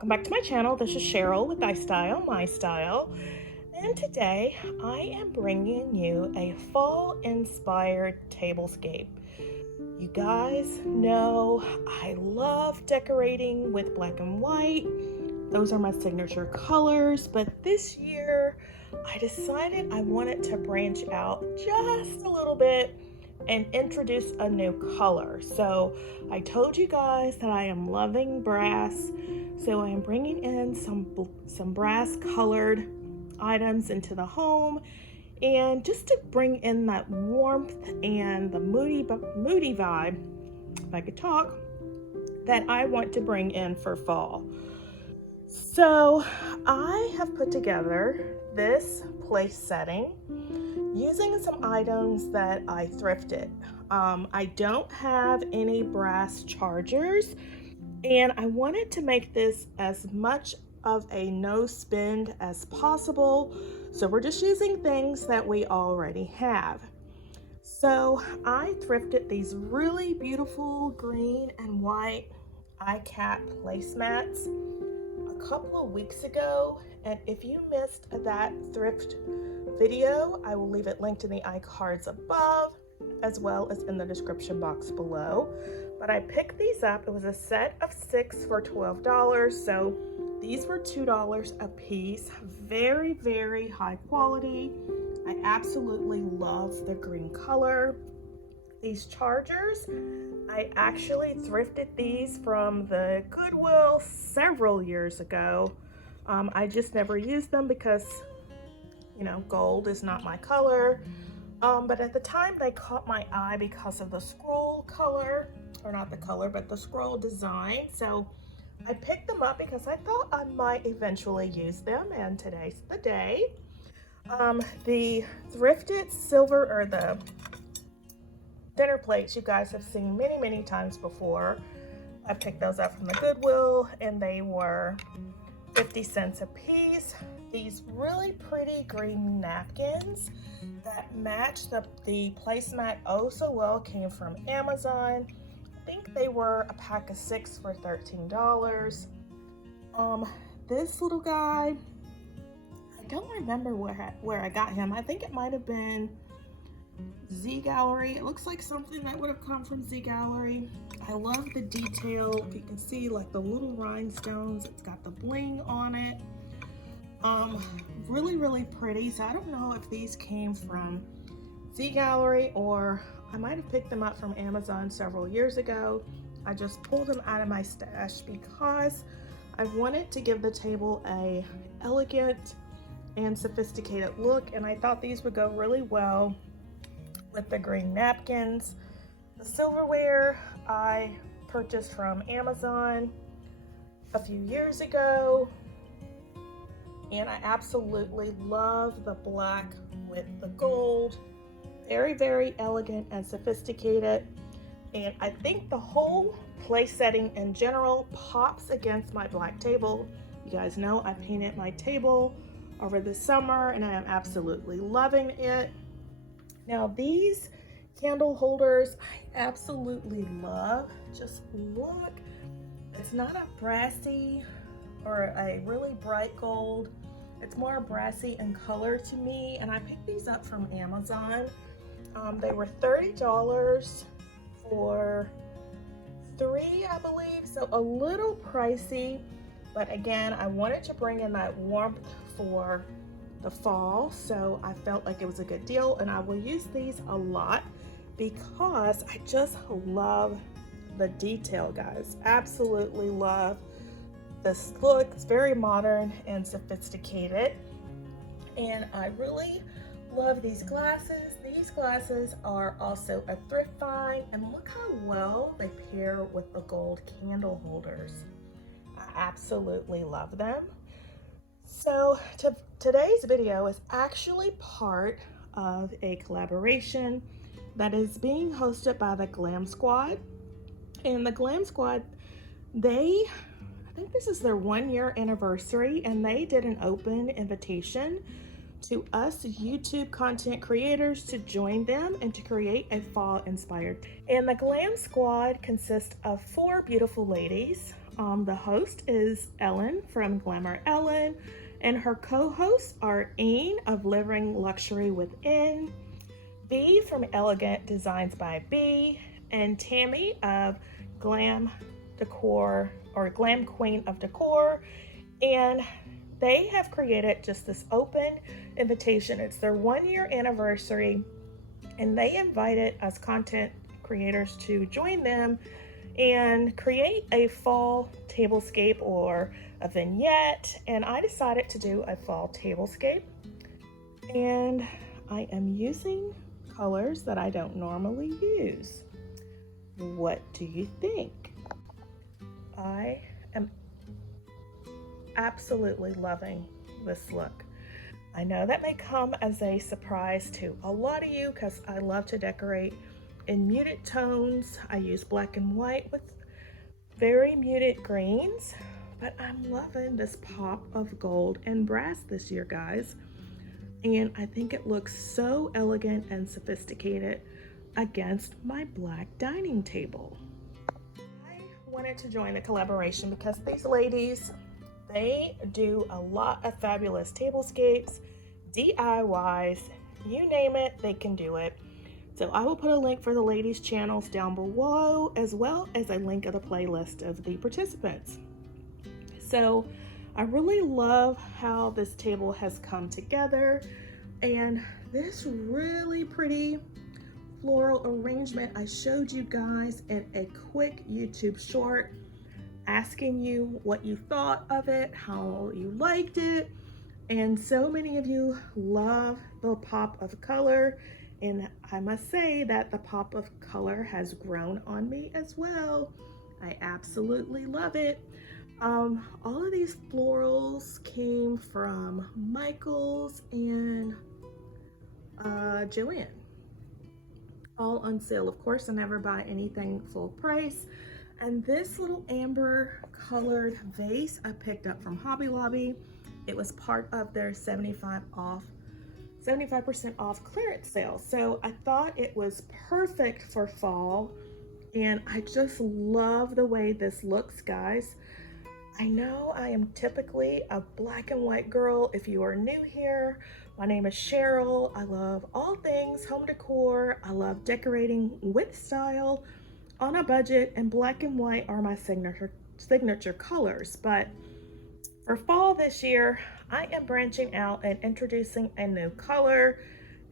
welcome back to my channel. This is Sheryl with iStylEMYSTYLE, and today I am bringing you a fall-inspired tablescape. You guys know I love decorating with black and white. Those are my signature colors, but this year I decided I wanted to branch out just a little bit and introduce a new color. So I told you guys that I am loving brass, so I am bringing in some brass colored items into the home, and just to bring in that warmth and the moody vibe, if I could talk, that I want to bring in for fall. So I have put together this place setting using some items that I thrifted. I don't have any brass chargers, and I wanted to make this as much of a no spend as possible. So we're just using things that we already have. So I thrifted these really beautiful green and white iCat placemats a couple of weeks ago, and if you missed that thrift video, I will leave it linked in the iCards above as well as in the description box below. But I picked these up. It was a set of 6 for $12, so these were $2 a piece. Very, very high quality. I absolutely love the green color. These chargers, I actually thrifted these from the Goodwill several years ago. I just never used them because, you know, gold is not my color. But at the time they caught my eye because of the scroll color, or not the color, but the scroll design. So I picked them up because I thought I might eventually use them, and today's the day. The thrifted silver, or the dinner plates, you guys have seen many times before. I picked those up from the Goodwill, and they were 50 cents a piece. These really pretty green napkins that match the placemat oh so well came from Amazon. I think they were a pack of 6 for $13. This little guy, I don't remember where I got him. I think it might have been Z Gallery. It looks like something that would have come from Z Gallery. I love the detail. You can see like the little rhinestones. It's got the bling on it. Really pretty. So I don't know if these came from Z Gallery, or I might have picked them up from Amazon several years ago. I just pulled them out of my stash because I wanted to give the table a elegant and sophisticated look, and I thought these would go really well with the green napkins. The silverware I purchased from Amazon a few years ago, and I absolutely love the black with the gold. Very elegant and sophisticated, and I think the whole place setting in general pops against my black table. You guys know I painted my table over the summer, and I am absolutely loving it. Now these candle holders I absolutely love. Just look, it's not a brassy or a really bright gold. It's more brassy in color to me, and I picked these up from Amazon. They were $30 for 3, I believe, so a little pricey, but again, I wanted to bring in that warmth for the fall, so I felt like it was a good deal, and I will use these a lot because I just love the detail, guys. Absolutely love this look. It's very modern and sophisticated, and I really love these glasses. These glasses are also a thrift find, and look how well they pair with the gold candle holders. I absolutely love them. So today's video is actually part of a collaboration that is being hosted by the GLAMSQUAD. And the GLAMSQUAD, I think this is their 1-year anniversary, and they did an open invitation to us YouTube content creators to join them and to create a fall inspired. And the GLAMSQUAD consists of 4 beautiful ladies. The host is Ellen from Glamour Ellen, and her co-hosts are Enn of Luxury with Enn, B from Elegant Designz by B, and Tammy of Glam Decor, or Glam Queen of Decor. And they have created just this open invitation. It's their 1-year anniversary, and they invited us content creators to join them and create a fall tablescape or a vignette. And I decided to do a fall tablescape, and I am using colors that I don't normally use. What do you think? I am absolutely loving this look. I know that may come as a surprise to a lot of you because I love to decorate in muted tones. I use black and white with very muted greens, but I'm loving this pop of gold and brass this year, guys. And I think it looks so elegant and sophisticated against my black dining table. I wanted to join the collaboration because these ladies, they do a lot of fabulous tablescapes, DIYs, you name it, they can do it. So I will put a link for the ladies' channels down below, as well as a link of the playlist of the participants. So I really love how this table has come together, and this really pretty floral arrangement I showed you guys in a quick YouTube short, asking you what you thought of it, how you liked it. And so many of you love the pop of color, and I must say that the pop of color has grown on me as well. I absolutely love it. All of these florals came from Michael's and Joanne, all on sale. Of course, I never buy anything full price. And this little amber colored vase I picked up from Hobby Lobby. It was part of their 75% off clearance sale. So I thought it was perfect for fall, and I just love the way this looks, guys. I know I am typically a black and white girl. If you are new here, my name is Sheryl. I love all things home decor. I love decorating with style on a budget, and black and white are my signature colors. But for fall this year, I am branching out and introducing a new color.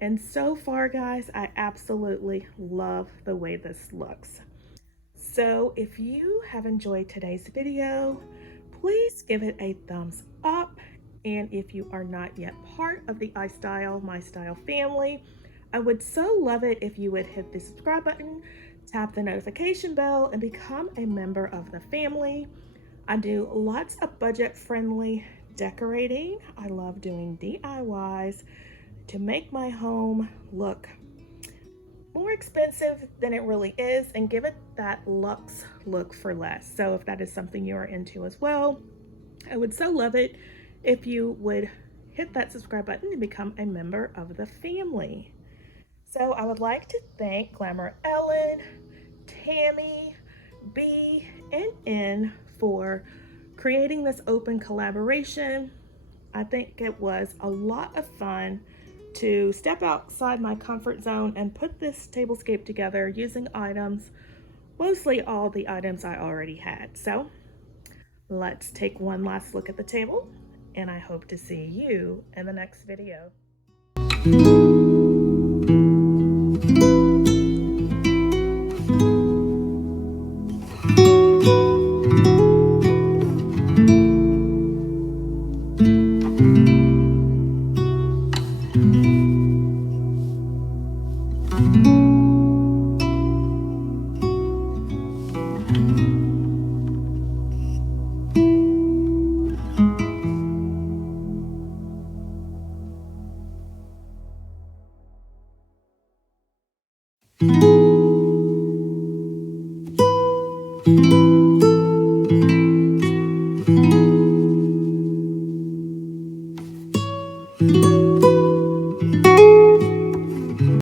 And so far, guys, I absolutely love the way this looks. So if you have enjoyed today's video, please give it a thumbs up. And if you are not yet part of the iStylEMYSTYLE family, I would so love it if you would hit the subscribe button, tap the notification bell, and become a member of the family. I do lots of budget-friendly decorating. I love doing DIYs to make my home look more expensive than it really is and give it that luxe look for less. So if that is something you're into as well, I would so love it if you would hit that subscribe button and become a member of the family. So I would like to thank Glamour Ellen, Tammy, B, and Enn for creating this open collaboration. I think it was a lot of fun to step outside my comfort zone and put this tablescape together using items, mostly all the items I already had. So let's take one last look at the table, and I hope to see you in the next video.